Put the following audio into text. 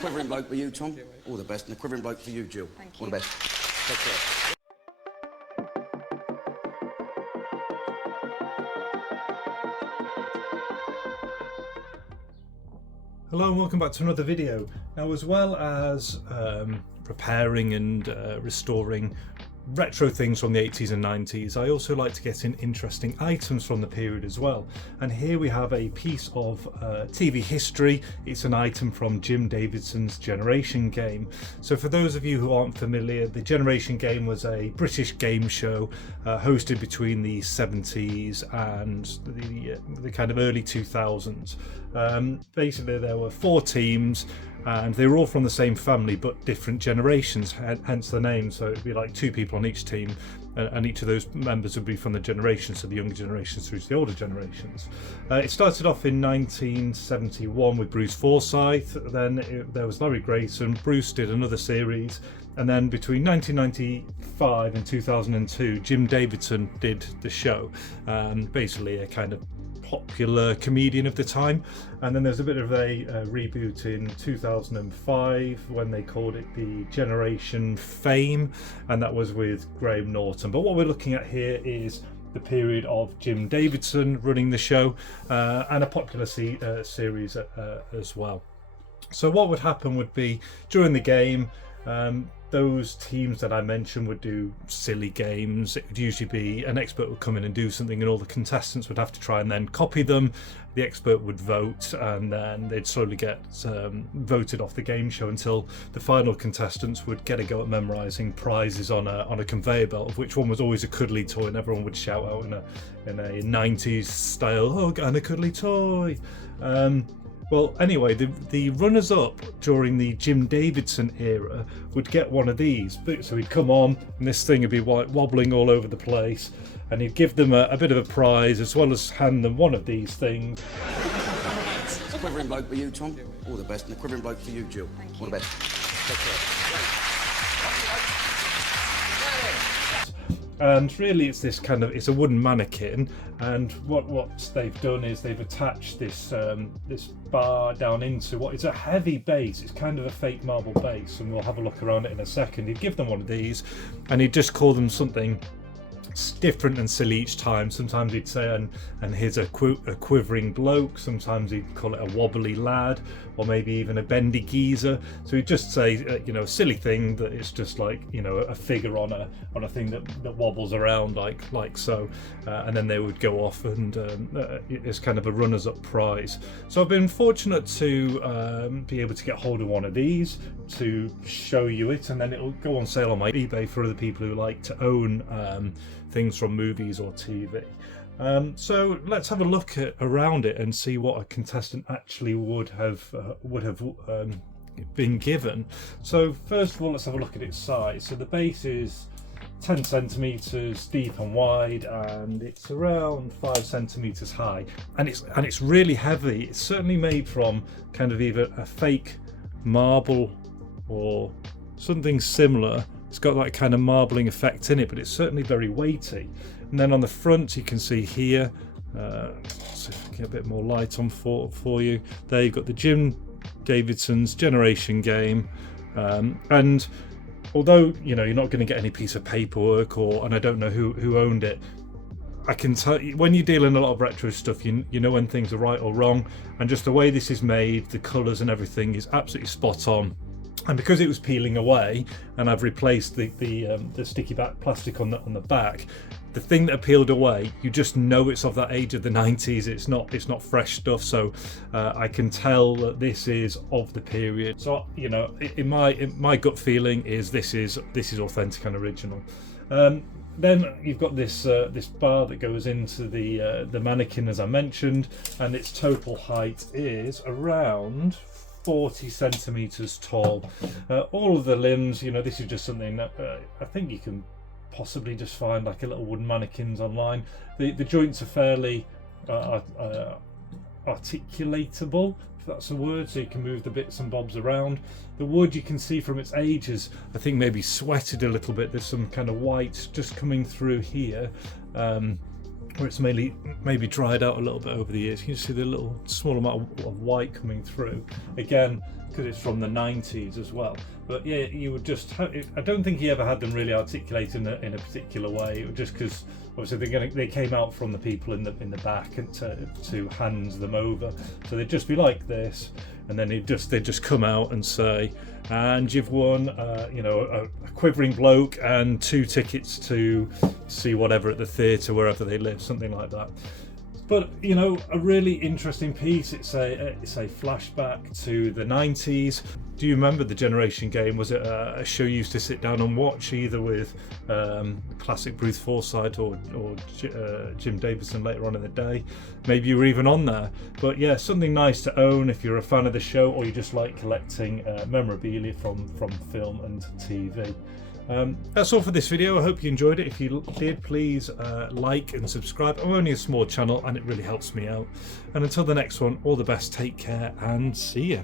Quivering bloke for you, Tom. All the best. And a quivering bloke for you, Jill. Thank All you. the best. Take care. Hello and welcome back to another video. Now, as well as repairing and restoring retro things from the 80s and 90s, I also like to get in interesting items from the period as well. And here we have a piece of TV history. It's an item from Jim Davidson's Generation Game. So for those of you who aren't familiar, the Generation Game was a British game show hosted between the 70s and the kind of early 2000s. Basically there were 4 teams and they were all from the same family but different generations, hence the name. So it'd be like 2 people on each team, and each of those members would be from the generation, so the younger generations through to the older generations. It started off in 1971 with Bruce Forsyth, then there was Larry Grayson. Bruce did another series, and then between 1995 and 2002 Jim Davidson did the show, basically a kind of popular comedian of the time. And then there's a bit of a reboot in 2005 when they called it the Generation Fame, and that was with Graham Norton. But what we're looking at here is the period of Jim Davidson running the show, and a popular series as well. So what would happen would be, during the game, those teams that I mentioned would do silly games. It would usually be an expert would come in and do something, and all the contestants would have to try and then copy them. The expert would vote, and then they'd slowly get voted off the game show until the final contestants would get a go at memorising prizes on a conveyor belt, of which one was always a cuddly toy, and everyone would shout out in a 90s style, "Oh, and a cuddly toy." Well, anyway, the runners-up during the Jim Davidson era would get one of these. So he'd come on, and this thing would be wobbling all over the place, and he'd give them a bit of a prize, as well as hand them one of these things. Quivering bloke for you, Tom. All the best. And a quivering bloke for you, Jill. Thank All you. the best. Take care. And really it's this kind of, it's a wooden mannequin, and what they've done is they've attached this this bar down into what is a heavy base. It's kind of a fake marble base, and we'll have a look around it in a second. He'd give them one of these, and he'd just call them something different and silly each time. Sometimes he'd say, and here's a quivering bloke. Sometimes he'd call it a wobbly lad, or maybe even a bendy geezer. So he'd just say a silly thing that it's just like a figure on a thing that wobbles around like so, and then they would go off, and it's kind of a runners-up prize. So I've been fortunate to be able to get hold of one of these to show you it, and then it'll go on sale on my eBay for other people who like to own things from movies or TV. So let's have a look around it and see what a contestant actually would have been given. So first of all, let's have a look at its size. So the base is 10 centimeters deep and wide, and it's around 5 centimeters high, and it's really heavy. It's certainly made from kind of either a fake marble or something similar. It's got that kind of marbling effect in it, but it's certainly very weighty. And then on the front you can see here, see if I can get a bit more light on for you. There you've got the Jim Davidson's Generation Game, and although you're not going to get any piece of paperwork, and I don't know who owned it, I can tell you, when you deal in a lot of retro stuff, you know when things are right or wrong, and just the way this is made, the colours and everything is absolutely spot on. And because it was peeling away, and I've replaced the sticky back plastic on the back, the thing that peeled away, you just know it's of that age of the 90s. It's not fresh stuff, so I can tell that this is of the period. So in my gut feeling is this is authentic and original. Then you've got this bar that goes into the mannequin, as I mentioned, and its total height is around 40 centimeters tall. All of the limbs, this is just something that I think you can possibly just find like a little wooden mannequins online. The joints are fairly articulatable, if that's a word, so you can move the bits and bobs around. The wood, you can see from its age, is I think maybe sweated a little bit. There's some kind of white just coming through here. where it's maybe dried out a little bit over the years. You can see the little small amount of white coming through again, because it's from the 90s as well. But yeah, you would just I don't think he ever had them really articulated in a particular way, just because obviously they came out from the people in the back and to hand them over, so they'd just be like this, and then they'd just come out and say, and you've won a quivering bloke and 2 tickets to see whatever at the theatre wherever they live, something like that. But a really interesting piece. It's a flashback to the 90s. Do you remember the Generation Game? Was it a show you used to sit down and watch, either with classic Bruce Forsyth or Jim Davidson later on in the day? Maybe you were even on there. But yeah, something nice to own if you're a fan of the show, or you just like collecting memorabilia from film and TV. That's all for this video. I hope you enjoyed it. If you did, please like and subscribe. I'm only a small channel and it really helps me out. And until the next one, all the best, take care and see ya.